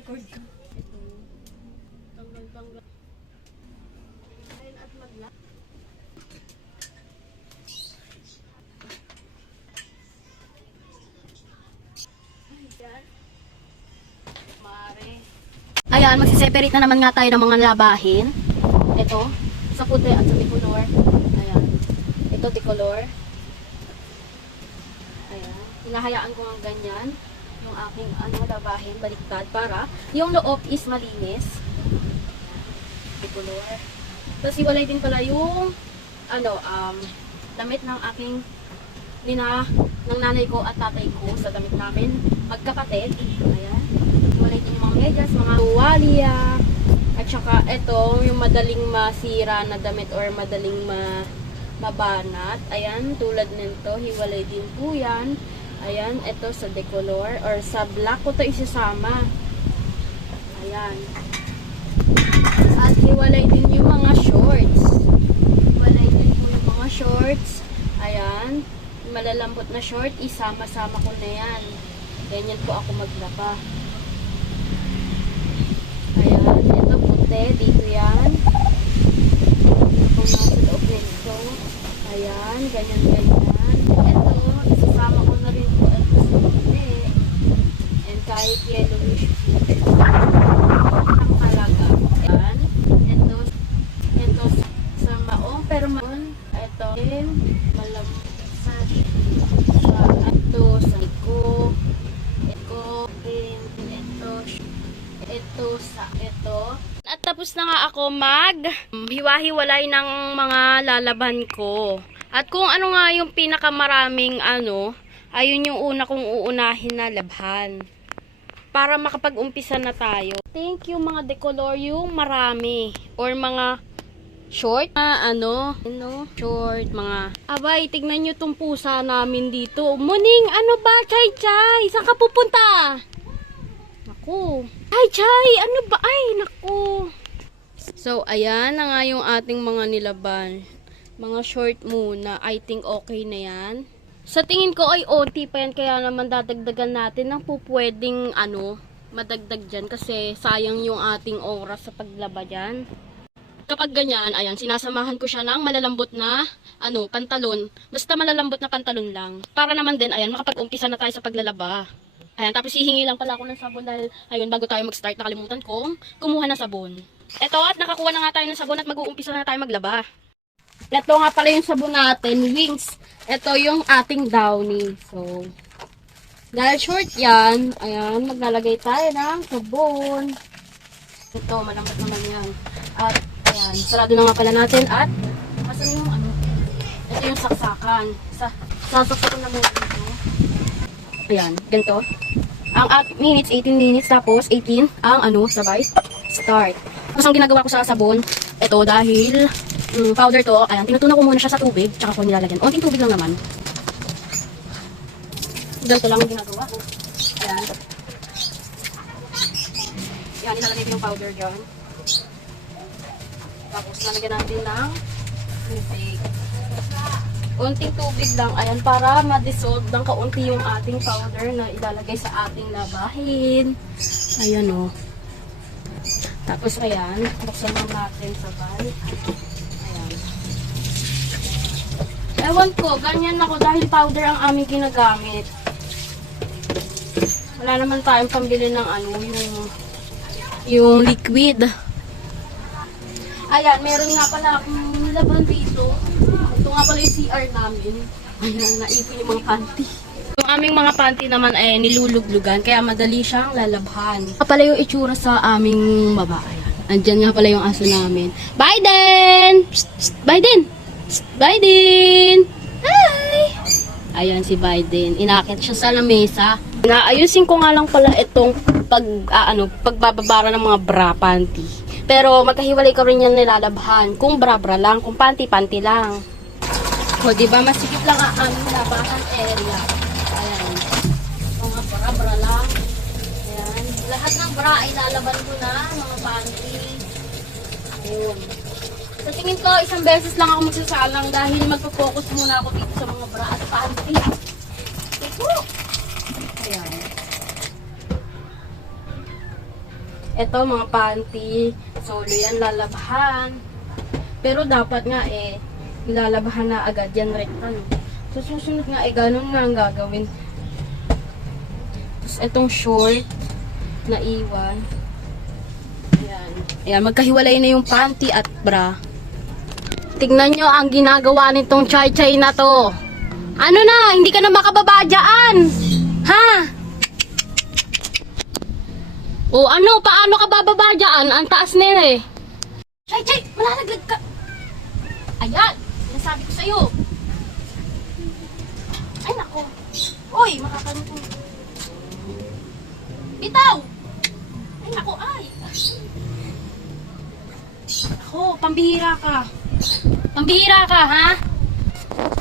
record ka. Ito. Tanggal. Ayun at magla. Ayan. Mare. Ayan, magsiseparate na naman nga tayo ng mga labahin. Ito, sa puti at sa ticolor. Ayan. Ito ticolor. Ayan. Hinahayaan ko ng ganyan yung aking labahin, baliktad, para yung loob is malinis. Ticolor. Tapos iwalay din pala yung damit ng aking ng nanay ko at tatay ko sa damit namin magkapatid. Ayan. Iwalay din yung mga medyas, mga tuwalya, at saka ito yung madaling masira na damit or madaling mabanat. Ayan, tulad nito, hiwalay din po yan. Ayan, ito sa decolor or sa black ko to isasama. Ayan. At hiwalay din yung mga shorts. Hiwalay din po yung mga shorts. Ayan. Malalambot na short, isama-sama ko na yan. Ganyan po ako maglaba. Ayan. Ito puti. Dito yan. Ito kung nasa loob nito. Ayan. Ganyan. Ito, isasama ko na rin po. Ito sa puti. And kahit yellowish ang talaga. Ayan. Ito sa maong. Pero maon. Ito malambot. Ito sa liko. Ito. At tapos na nga ako hiwa-hiwalay ng mga lalaban ko. At kung ano nga yung pinakamaraming ayun yung una kong uunahin na labhan. Para makapag-umpisa na tayo. Thank you mga decolor yung marami. Or mga short short, mga abay, tignan nyo tong pusa namin dito. Muning, ano ba, Chay? Saan ka pupunta? Naku. Ay, Chay, ano ba? Ay, naku. So, ayan na nga yung ating mga nilaban. Mga short muna. I think okay na yan. Sa tingin ko ay OT pa yan, kaya naman dadagdagan natin ng pupwedeng madagdag dyan kasi sayang yung ating oras sa paglaba dyan. Kapag ganyan, ayan, sinasamahan ko siya ng malalambot na pantalon. Basta malalambot na pantalon lang. Para naman din, ayan, makapag-umpisa na tayo sa paglalaba. Ayan, tapos hihingi lang pala ako ng sabon dahil, ayun, bago tayo mag-start, nakalimutan kong kumuha ng sabon. Eto, at nakakuha na nga tayo ng sabon at mag-uumpisa na tayo maglaba. Ito nga pala yung sabon natin, Wings. Ito yung ating Downy. So, dahil short yan, ayan, maglalagay tayo ng sabon. Ito, malambot naman yan. At, ayan, sarado na nga pala natin at asan yung ito yung saksakan. Sasaksakan na muna dito. Ayan, ganito. Ang minutes, 18 minutes, tapos 18 ang sabay, start. Tapos ang ginagawa ko sa sabon, ito dahil powder to, ayan, tinutunan ko muna siya sa tubig, tsaka ko nilalagyan. Onting tubig lang naman. Ganito lang ang ginagawa ko. Ayan. Ayan, nilalagay ko yung powder dyan. Tapos lalagyan natin ng tubig. Unting tubig lang, ayan, para ma-dissolve ng kaunti yung ating powder na ilalagay sa ating labahin. Ayan o. Tapos ayan, buksan lang natin sabay. Ayan. Ewan ko, ganyan ako dahil powder ang aming ginagamit. Wala naman tayong pambili ng yung liquid. Ayan, meron nga pala akong nilaban dito. Ito nga pala yung CR namin. Ayan, naipin yung mga panty. Yung aming mga panty naman ay niluluglugan, kaya madali siyang lalabhan. Ito pala yung itsura sa aming babae. Andyan nga pala yung aso namin. Biden! Psst, psst, Biden! Psst, Biden! Hi! Ayan si Biden. Inakit siya sa lamesa. Naayusin ko nga lang pala itong pagbababara ng mga bra panty. Pero magkahiwalay ko rin yan nilalabhan. Kung bra-bra lang, kung panty-panty lang. O, diba? Masikip lang ang aming labahan area. Ayan. Kung bra-bra lang. Ayan. Lahat ng bra ay lalaban ko na. Mga panty. Ayun. Sa tingin ko, isang beses lang ako magsasalang dahil magpo-focus muna ako dito sa mga bra at panty. Ito. Ayan. Ito, mga panty. Solo yan, lalabahan. Pero dapat nga lalabahan na agad yan, rekta, no? So, susunod nga, ganun nga ang gagawin. Tapos, itong short na iwan. Ayan. Ayan, magkahiwalay na yung panty at bra. Tignan nyo ang ginagawa nitong chay-chay na to. Ano na, hindi ka na makababa dyan. Ha? O ano, paano ka bababa dyan? Ang taas nila eh. Chay-chay, malalaglag ka. Ayan, nasabi ko sa'yo. Ay, nako. Uy, makakanong. Bitaw! Ay, nako, ay. Ako, pambihira ka. Pambihira ka, ha?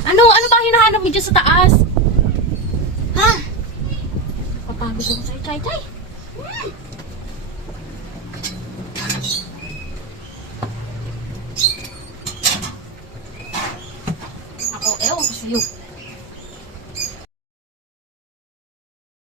Ano ba hinahanap mo dyan sa taas? Ha? Papagod ako sa'yo, Chay-Chay. Ako, ewan ko sa'yo.